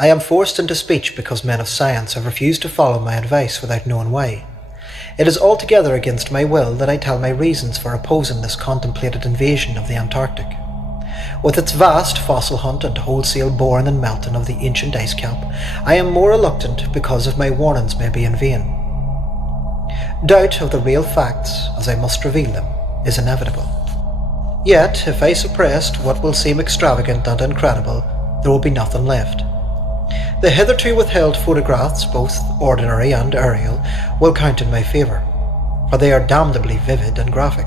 I am forced into speech because men of science have refused to follow my advice without knowing why. It is altogether against my will that I tell my reasons for opposing this contemplated invasion of the Antarctic. With its vast fossil hunt and wholesale boring and melting of the ancient ice cap, I am more reluctant because of my warnings may be in vain. Doubt of the real facts, as I must reveal them, is inevitable. Yet, if I suppressed what will seem extravagant and incredible, there will be nothing left. The hitherto withheld photographs, both ordinary and aerial, will count in my favour, for they are damnably vivid and graphic.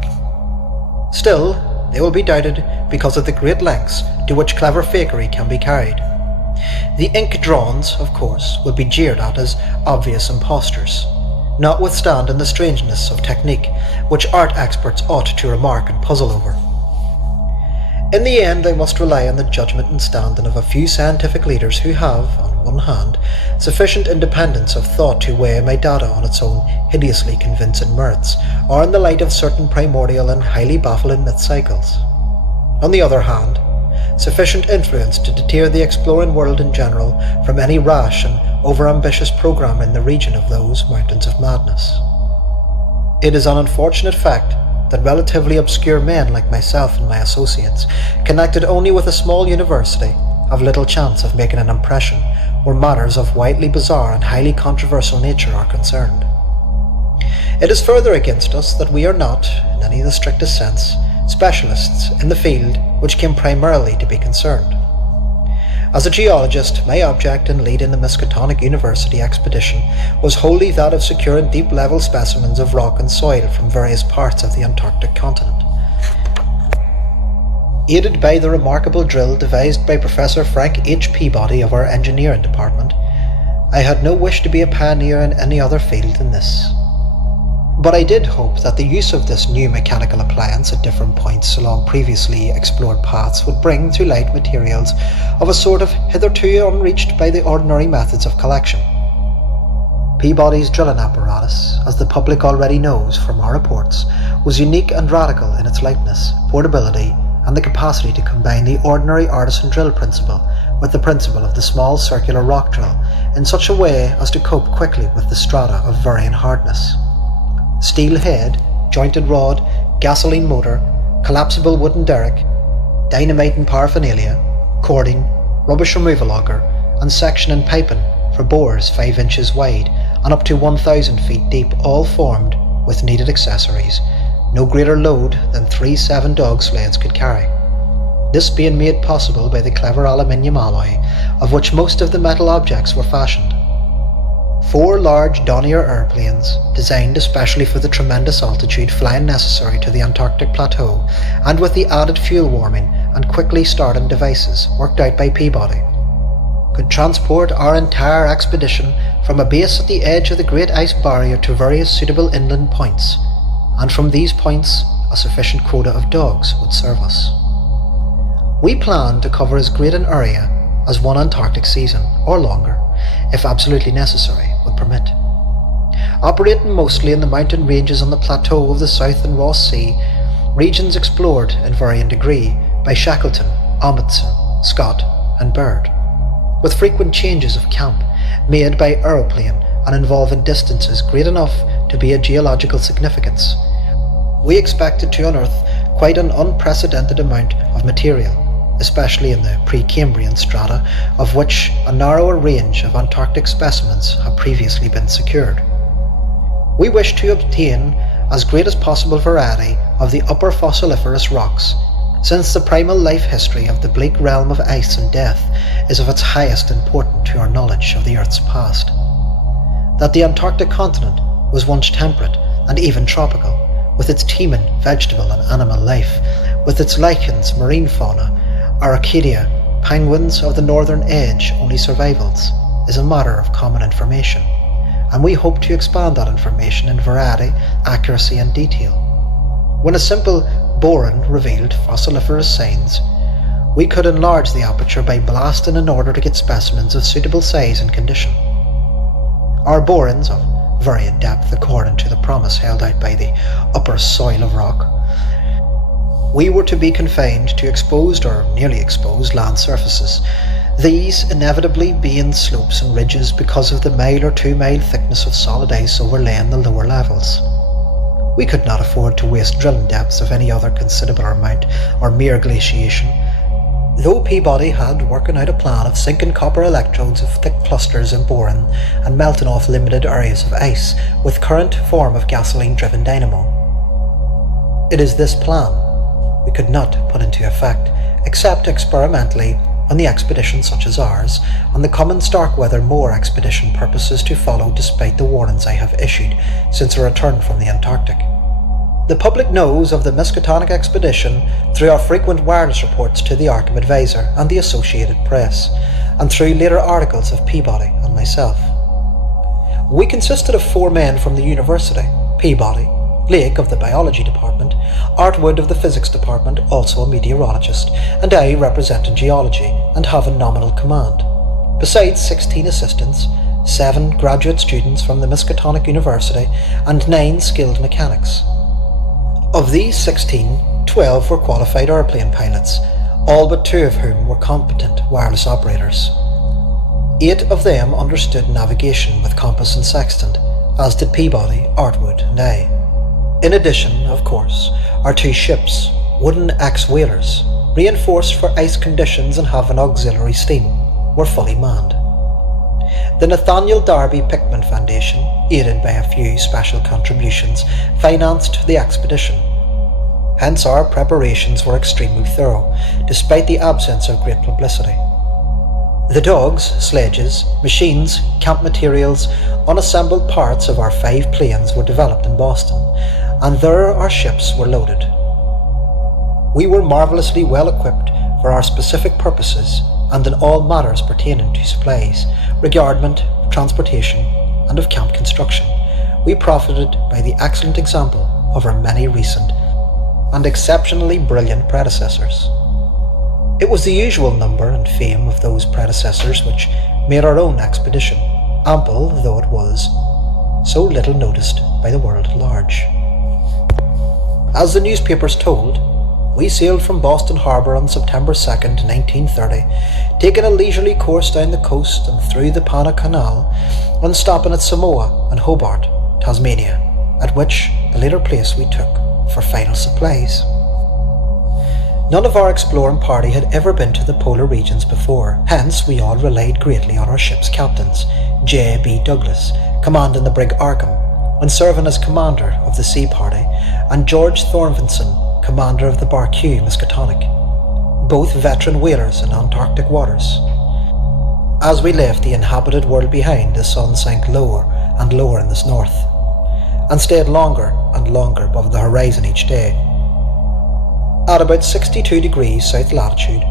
Still, they will be doubted because of the great lengths to which clever fakery can be carried. The ink drawings, of course, will be jeered at as obvious impostures, notwithstanding the strangeness of technique which art experts ought to remark and puzzle over. In the end, I must rely on the judgment and standing of a few scientific leaders who have, on one hand, sufficient independence of thought to weigh my data on its own hideously convincing merits, or in the light of certain primordial and highly baffling myth cycles. On the other hand, sufficient influence to deter the exploring world in general from any rash and over-ambitious programme in the region of those mountains of madness. It is an unfortunate fact that relatively obscure men like myself and my associates, connected only with a small university, have little chance of making an impression where matters of widely bizarre and highly controversial nature are concerned. It is further against us that we are not, in any of the strictest sense, specialists in the field which came primarily to be concerned. As a geologist, my object in leading the Miskatonic University expedition was wholly that of securing deep-level specimens of rock and soil from various parts of the Antarctic continent. Aided by the remarkable drill devised by Professor Frank H. Peabody of our engineering department, I had no wish to be a pioneer in any other field than this. But I did hope that the use of this new mechanical appliance at different points along previously explored paths would bring to light materials of a sort of hitherto unreached by the ordinary methods of collection. Peabody's drilling apparatus, as the public already knows from our reports, was unique and radical in its lightness, portability, and the capacity to combine the ordinary artisan drill principle with the principle of the small circular rock drill in such a way as to cope quickly with the strata of varying hardness. Steel head, jointed rod, gasoline motor, collapsible wooden derrick, dynamite and paraphernalia, cording, rubbish removal auger, and section and piping for bores 5 inches wide and up to 1,000 feet deep, all formed, with needed accessories, no greater load than 3 7-dog sleds could carry. This being made possible by the clever aluminium alloy of which most of the metal objects were fashioned. 4 large Dornier airplanes, designed especially for the tremendous altitude flying necessary to the Antarctic plateau, and with the added fuel warming and quickly starting devices worked out by Peabody, could transport our entire expedition from a base at the edge of the Great Ice Barrier to various suitable inland points, and from these points a sufficient quota of dogs would serve us. We planned to cover as great an area as one Antarctic season, or longer, if absolutely necessary, would permit. Operating mostly in the mountain ranges on the plateau of the South and Ross Sea, regions explored in varying degree by Shackleton, Amundsen, Scott and Baird, with frequent changes of camp made by aeroplane and involving distances great enough to be of geological significance, we expected to unearth quite an unprecedented amount of material, especially in the Precambrian strata, of which a narrower range of Antarctic specimens had previously been secured. We wished to obtain as great as possible variety of the upper fossiliferous rocks, since the primal life history of the bleak realm of ice and death is of its highest importance to our knowledge of the Earth's past. That the Antarctic continent was once temperate and even tropical, with its teeming vegetable and animal life, with its lichens, marine fauna, Arcadia, penguins of the northern edge only survivals, is a matter of common information, and we hope to expand that information in variety, accuracy and detail. When a simple boron revealed fossiliferous signs, we could enlarge the aperture by blasting in order to get specimens of suitable size and condition. Our borings, of varying depth according to the promise held out by the upper soil of rock, we were to be confined to exposed or nearly exposed land surfaces, These inevitably being slopes and ridges because of the mile or 2 mile thickness of solid ice overlaying the lower levels. We could not afford to waste drilling depths of any other considerable amount or mere glaciation, though Peabody had working out a plan of sinking copper electrodes of thick clusters in boron and melting off limited areas of ice with current form of gasoline-driven dynamo. It is this plan we could not put into effect, except experimentally on the expedition such as ours, and the common Starkweather Moor expedition purposes to follow despite the warnings I have issued since a return from the Antarctic. The public knows of the Miskatonic expedition through our frequent wireless reports to the Arkham Advisor and the Associated Press, and through later articles of Peabody and myself. We consisted of 4 men from the university: Peabody, Lake of the Biology Department, Artwood of the Physics Department, also a meteorologist, and I representing Geology and having nominal command, besides 16 assistants, 7 graduate students from the Miskatonic University, and 9 skilled mechanics. Of these 16, 12 were qualified airplane pilots, all but 2 of whom were competent wireless operators. 8 of them understood navigation with compass and sextant, as did Peabody, Artwood, and I. In addition, of course, our 2 ships, wooden ex-whalers, reinforced for ice conditions and having auxiliary steam, were fully manned. The Nathaniel Darby Pickman Foundation, aided by a few special contributions, financed the expedition. Hence our preparations were extremely thorough, despite the absence of great publicity. The dogs, sledges, machines, camp materials, unassembled parts of our 5 planes were developed in Boston, and there our ships were loaded. We were marvellously well equipped for our specific purposes and in all matters pertaining to supplies, regardment, transportation, and of camp construction. We profited by the excellent example of our many recent and exceptionally brilliant predecessors. It was the usual number and fame of those predecessors which made our own expedition, ample though it was, so little noticed by the world at large. As the newspapers told, we sailed from Boston Harbour on September 2nd, 1930, taking a leisurely course down the coast and through the Panama Canal, and stopping at Samoa and Hobart, Tasmania, at which the later place we took for final supplies. None of our exploring party had ever been to the polar regions before, hence we all relied greatly on our ship's captains, J. B. Douglas, commanding the brig Arkham, and serving as commander of the sea party, and George Thornvinson, commander of the Barque Miskatonic, both veteran whalers in Antarctic waters. As we left the inhabited world behind, the sun sank lower and lower in the north, and stayed longer and longer above the horizon each day. At about 62 degrees south latitude,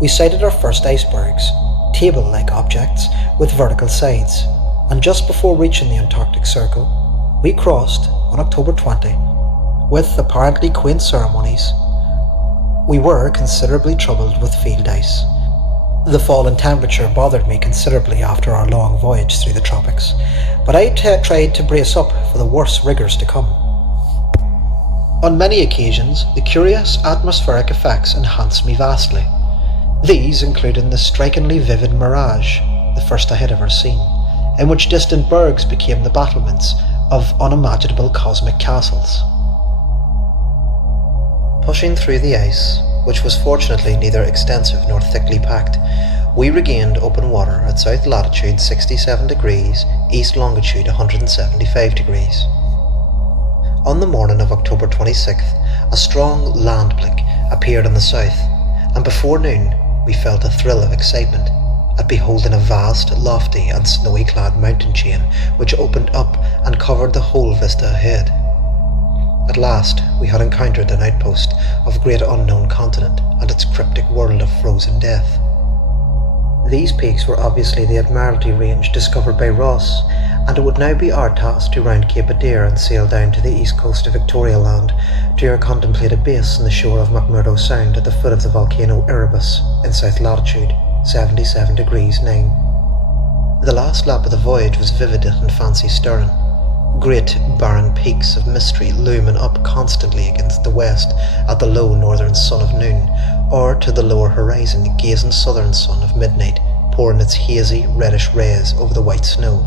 we sighted our first icebergs, table-like objects with vertical sides, and just before reaching the Antarctic Circle, we crossed on October 20, with apparently quaint ceremonies. We were considerably troubled with field ice. The fall in temperature bothered me considerably after our long voyage through the tropics, but I tried to brace up for the worse rigours to come. On many occasions, the curious atmospheric effects enhanced me vastly. These included the strikingly vivid mirage, the first I had ever seen, in which distant bergs became the battlements of unimaginable cosmic castles. Pushing through the ice, which was fortunately neither extensive nor thickly packed, we regained open water at south latitude 67 degrees, east longitude 175 degrees. On the morning of October 26th, a strong land blink appeared on the south, and before noon we felt a thrill of excitement at beholding a vast, lofty and snowy-clad mountain chain which opened up and covered the whole vista ahead. At last we had encountered an outpost of great unknown continent and its cryptic world of frozen death. These peaks were obviously the Admiralty Range discovered by Ross, and it would now be our task to round Cape Adare and sail down to the east coast of Victoria Land to our contemplated base on the shore of McMurdo Sound at the foot of the volcano Erebus in south latitude 77 degrees 9. The last lap of the voyage was vivid and fancy-stirring. Great barren peaks of mystery looming up constantly against the west at the low northern sun of noon, or to the lower horizon gazing southern sun of midnight, pouring its hazy, reddish rays over the white snow,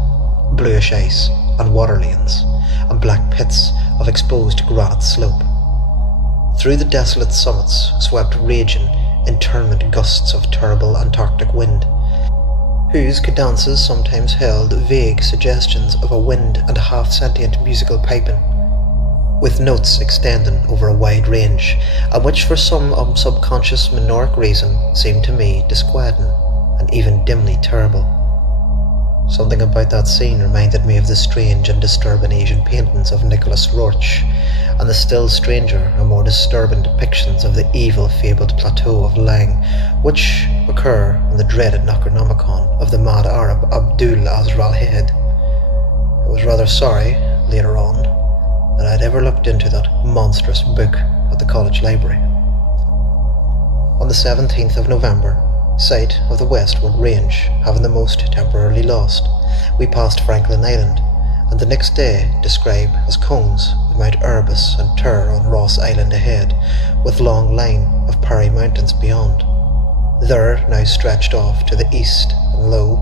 bluish ice and water lanes, and black pits of exposed granite slope. Through the desolate summits swept raging, intermittent gusts of terrible Antarctic wind, whose cadences sometimes held vague suggestions of a wind and half-sentient musical piping, with notes extending over a wide range, and which for some subconscious minoric reason seemed to me disquieting and even dimly terrible. Something about that scene reminded me of the strange and disturbing Asian paintings of Nicholas Roerch, and the still stranger and more disturbing depictions of the evil fabled plateau of Lang, which occur in the dreaded Necronomicon of the mad Arab Abdul Azra al-Haid. I was rather sorry, later on, that I'd ever looked into that monstrous book at the college library. On the 17th of November, sight of the westward range having the most temporarily lost, we passed Franklin Island, and the next day describe as cones of Mount Erebus and Tur on Ross Island ahead, with long line of Parry Mountains beyond. There now stretched off to the east and low,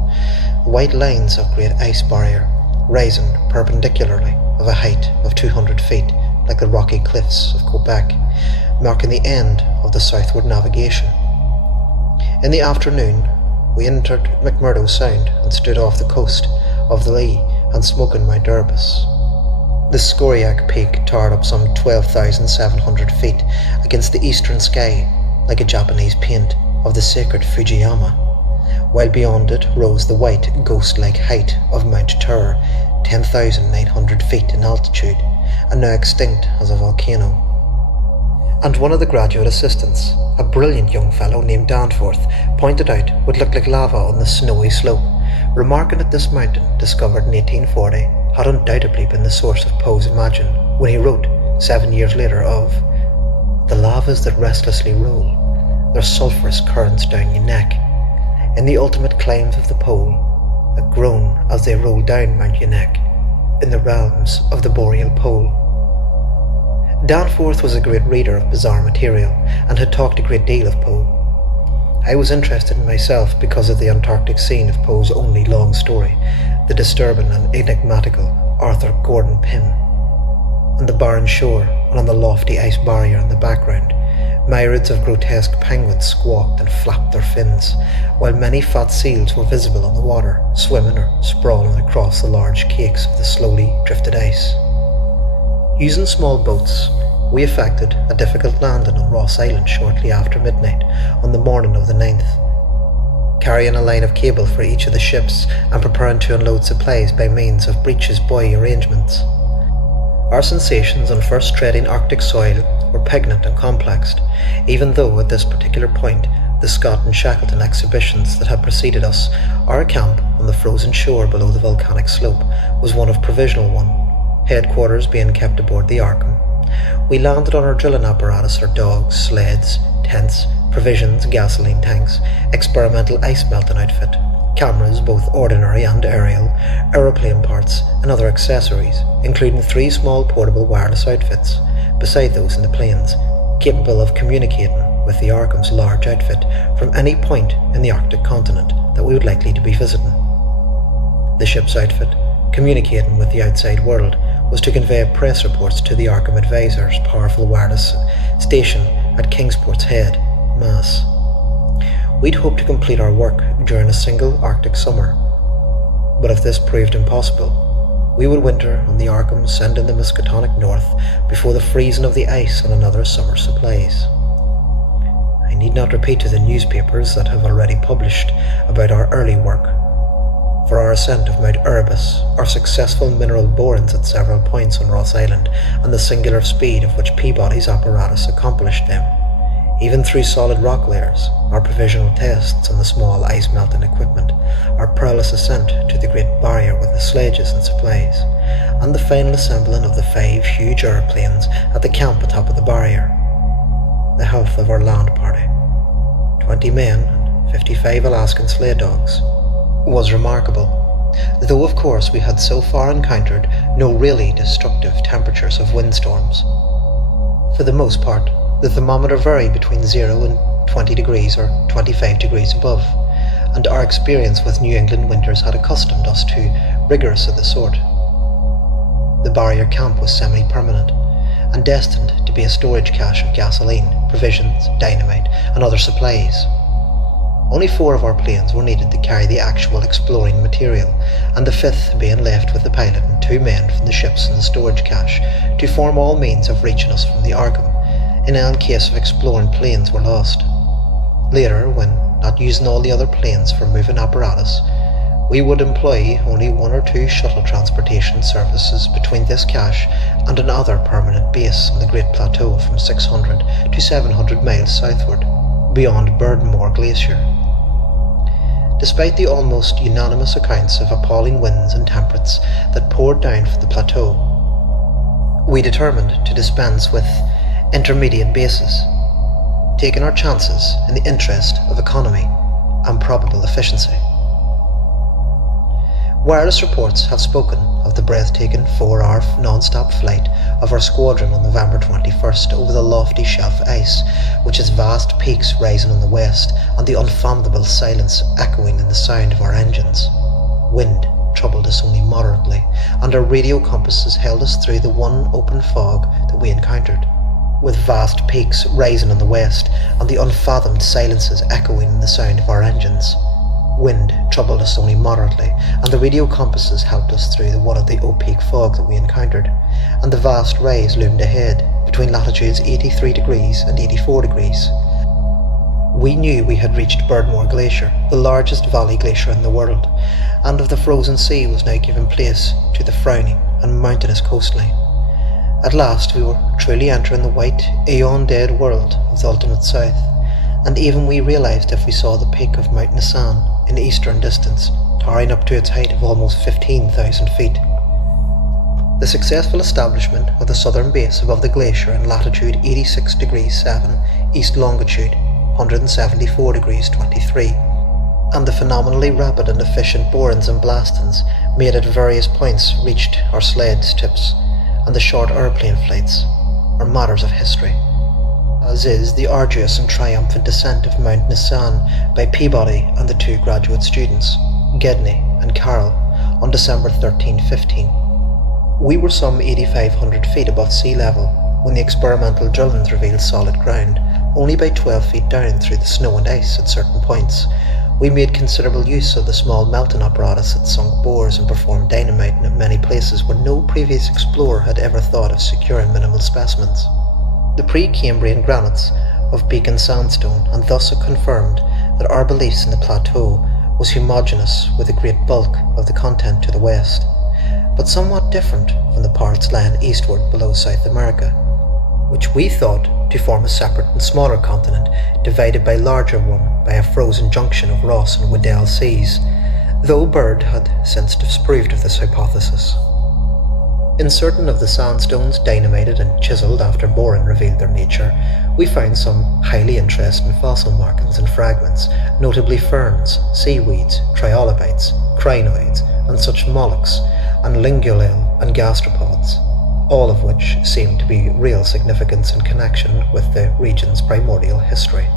white lines of great ice barrier, rising perpendicularly of a height of 200 feet like the rocky cliffs of Quebec, marking the end of the southward navigation. In the afternoon, we entered McMurdo Sound and stood off the coast of the Lee and smoking Mount Erebus. The Skoriak peak towered up some 12,700 feet against the eastern sky like a Japanese paint of the sacred Fujiyama, while beyond it rose the white, ghost-like height of Mount Tur, 10,900 feet in altitude, and now extinct as a volcano. And one of the graduate assistants, a brilliant young fellow named Danforth, pointed out what looked like lava on the snowy slope, remarking that this mountain, discovered in 1840, had undoubtedly been the source of Poe's Imagine, when he wrote, 7 years later, of "The lavas that restlessly roll, their sulphurous currents down your neck, in the ultimate climbs of the pole, that groan as they roll down Mount Yanek, in the realms of the boreal pole." Danforth was a great reader of bizarre material, and had talked a great deal of Poe. I was interested in myself because of the Antarctic scene of Poe's only long story, the disturbing and enigmatical Arthur Gordon Pym. On the barren shore, and on the lofty ice barrier in the background, myriads of grotesque penguins squawked and flapped their fins, while many fat seals were visible on the water, swimming or sprawling across the large cakes of the slowly drifted ice. Using small boats, we effected a difficult landing on Ross Island shortly after midnight on the morning of the 9th, carrying a line of cable for each of the ships and preparing to unload supplies by means of breeches buoy arrangements. Our sensations on first treading Arctic soil were poignant and complex, even though at this particular point the Scott and Shackleton exhibitions that had preceded us, our camp on the frozen shore below the volcanic slope was one of provisional one, headquarters being kept aboard the Arkham. We landed on our drilling apparatus, our dogs, sleds, tents, provisions, gasoline tanks, experimental ice melting outfit, cameras both ordinary and aerial, aeroplane parts and other accessories, including 3 small portable wireless outfits, beside those in the planes, capable of communicating with the Arkham's large outfit from any point in the Arctic continent that we would likely to be visiting. The ship's outfit, communicating with the outside world, was to convey press reports to the Arkham Advisor's powerful wireless station at Kingsport's Head, Mass. We'd hoped to complete our work during a single Arctic summer, but if this proved impossible, we would winter on the Arkham, sending the Miskatonic north before the freezing of the ice on another summer's supplies. I need not repeat to the newspapers that have already published about our early work, for our ascent of Mount Erebus, our successful mineral borings at several points on Ross Island, and the singular speed of which Peabody's apparatus accomplished them, even through solid rock layers, our provisional tests on the small ice-melting equipment, our perilous ascent to the Great Barrier with the sledges and supplies, and the final assembling of the 5 huge aeroplanes at the camp atop of the barrier. The health of our land party, 20 men and 55 Alaskan sled dogs, was remarkable, though of course we had so far encountered no really destructive temperatures of windstorms. For the most part, the thermometer varied between 0 and 20 degrees or 25 degrees above, and our experience with New England winters had accustomed us to rigours of the sort. The barrier camp was semi-permanent, and destined to be a storage cache of gasoline, provisions, dynamite, and other supplies. Only 4 of our planes were needed to carry the actual exploring material, and the 5th being left with the pilot and 2 men from the ships in the storage cache to form all means of reaching us from the Arkham, in case of exploring planes were lost. Later, when not using all the other planes for moving apparatus, we would employ only 1 or 2 shuttle transportation services between this cache and another permanent base on the Great Plateau from 600 to 700 miles southward, beyond Birdmore Glacier. Despite the almost unanimous accounts of appalling winds and temperatures that poured down from the plateau, we determined to dispense with intermediate bases, taking our chances in the interest of economy and probable efficiency. Wireless reports have spoken of the breathtaking 4-hour non-stop flight of our squadron on November 21st over the lofty shelf ice, with its vast peaks rising in the west and the unfathomable silence echoing in the sound of our engines. Wind troubled us only moderately, and our radio compasses held us through the one open fog that we encountered. With vast peaks rising in the west and the unfathomed silences echoing in the sound of our engines. Wind troubled us only moderately, and the radio compasses helped us through one of the opaque fog that we encountered, and the vast rise loomed ahead between latitudes 83 degrees and 84 degrees. We knew we had reached Birdmore Glacier, the largest valley glacier in the world, and of the frozen sea was now giving place to the frowning and mountainous coastline. At last we were truly entering the white, aeon-dead world of the ultimate south, and even we realised if we saw the peak of Mount Nissan in the eastern distance, towering up to its height of almost 15,000 feet. The successful establishment of the southern base above the glacier in latitude 86 degrees 7 east longitude 174 degrees 23, and the phenomenally rapid and efficient borings and blastings made at various points reached our sleds tips, and the short airplane flights are matters of history, as is the arduous and triumphant descent of Mount Nissan by Peabody and the 2 graduate students, Gedney and Carroll, on December 13-15. We were some 8,500 feet above sea level when the experimental drilling revealed solid ground, only by 12 feet down through the snow and ice at certain points. We made considerable use of the small melting apparatus that sunk bores and performed dynamiting at many places where no previous explorer had ever thought of securing minimal specimens. The pre-Cambrian granites of Beacon sandstone, and thus it confirmed that our beliefs in the plateau was homogeneous with the great bulk of the content to the west, but somewhat different from the parts lying eastward below South America, which we thought to form a separate and smaller continent divided by larger one by a frozen junction of Ross and Weddell seas, though Byrd had since disproved of this hypothesis. In certain of the sandstones dynamited and chiselled after boring revealed their nature, we found some highly interesting fossil markings and fragments, notably ferns, seaweeds, trilobites, crinoids, and such mollusks, and lingulil and gastropods, all of which seemed to be real significance in connection with the region's primordial history.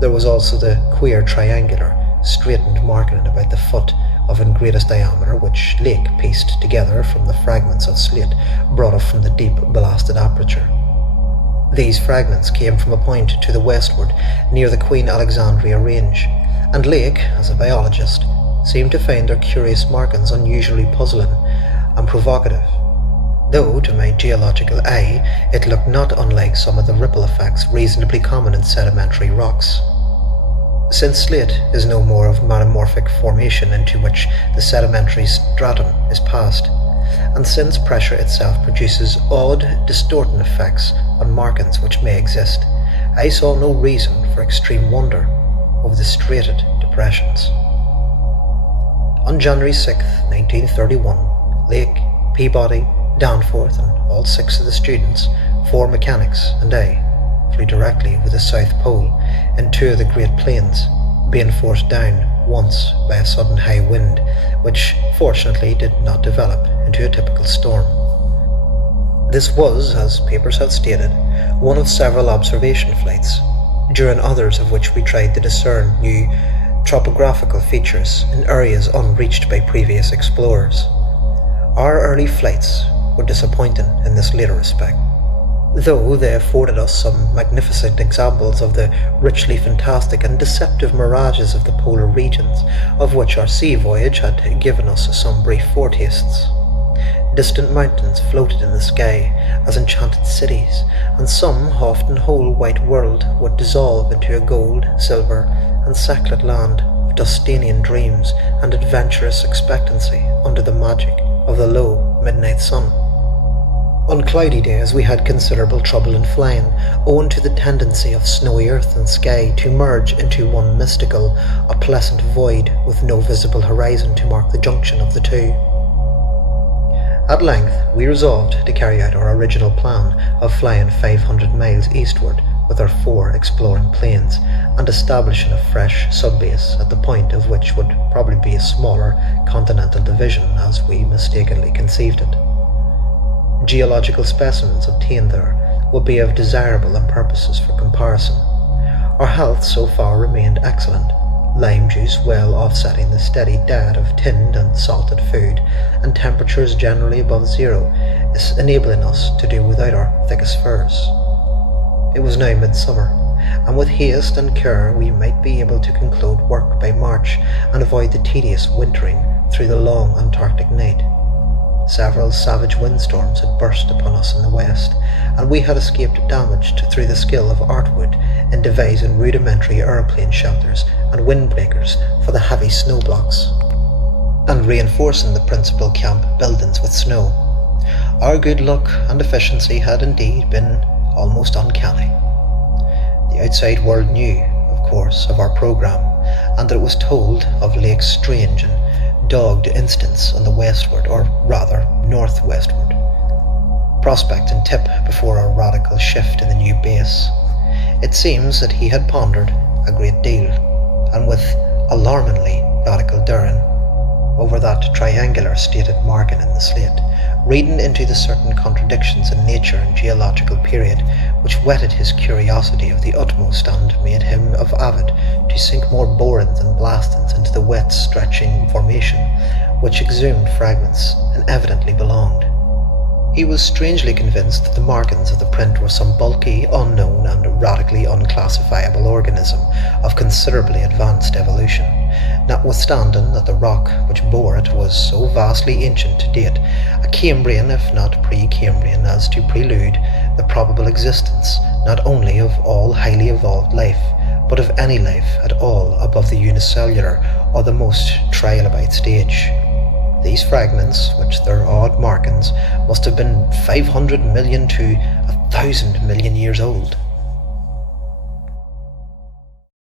There was also the queer triangular, straightened marking about the foot of in greatest diameter which Lake pieced together from the fragments of slate brought up from the deep blasted aperture. These fragments came from a point to the westward near the Queen Alexandria Range, and Lake, as a biologist, seemed to find their curious markings unusually puzzling and provocative, though to my geological eye it looked not unlike some of the ripple effects reasonably common in sedimentary rocks. Since slate is no more of metamorphic formation into which the sedimentary stratum is passed, and since pressure itself produces odd, distorting effects on markings which may exist, I saw no reason for extreme wonder over the striated depressions. On January 6, 1931, Lake, Peabody, Danforth, and all 6 of the students, 4 mechanics, and I flew directly over the South Pole in 2 of the Great Plains, being forced down once by a sudden high wind, which fortunately did not develop into a typical storm. This was, as papers have stated, one of several observation flights, during others of which we tried to discern new topographical features in areas unreached by previous explorers. Our early flights were disappointing in this later respect, though they afforded us some magnificent examples of the richly fantastic and deceptive mirages of the polar regions, of which our sea voyage had given us some brief foretastes. Distant mountains floated in the sky as enchanted cities, and some often whole white world would dissolve into a gold, silver, and sackcloth land of Dustanian dreams and adventurous expectancy under the magic of the low midnight sun. On cloudy days we had considerable trouble in flying, owing to the tendency of snowy earth and sky to merge into one mystical, opalescent void with no visible horizon to mark the junction of the two. At length we resolved to carry out our original plan of flying 500 miles eastward with our 4 exploring planes and establishing a fresh subbase at the point of which would probably be a smaller continental division as we mistakenly conceived it. Geological specimens obtained there would be of desirable and purposes for comparison. Our health so far remained excellent, lime juice well offsetting the steady diet of tinned and salted food, and temperatures generally above zero, is enabling us to do without our thickest furs. It was now midsummer, and with haste and care we might be able to conclude work by March and avoid the tedious wintering through the long Antarctic night. Several savage windstorms had burst upon us in the west, and we had escaped damage through the skill of Artwood in devising rudimentary aeroplane shelters and windbreakers for the heavy snow blocks, and reinforcing the principal camp buildings with snow. Our good luck and efficiency had indeed been almost uncanny. The outside world knew, of course, of our programme, and that it was told of Lake's strange and dogged instance on the westward, or rather northwestward, prospect and tip before our radical shift in the new base. It seems that he had pondered a great deal, and with alarmingly radical daring, over that triangular stated marking in the slate, reading into the certain contradictions in nature and geological period, which whetted his curiosity of the utmost and made him of avid to sink more borings and blastings into the wet stretching formation, which exhumed fragments and evidently belonged. He was strangely convinced that the markings of the print were some bulky, unknown, and radically unclassifiable organism of considerably advanced evolution, notwithstanding that the rock which bore it was so vastly ancient to date, a Cambrian if not pre-Cambrian, as to prelude the probable existence not only of all highly evolved life, but of any life at all above the unicellular or the most trilobite stage. These fragments, which their odd markings, must have been 500 million to 1,000 million years old.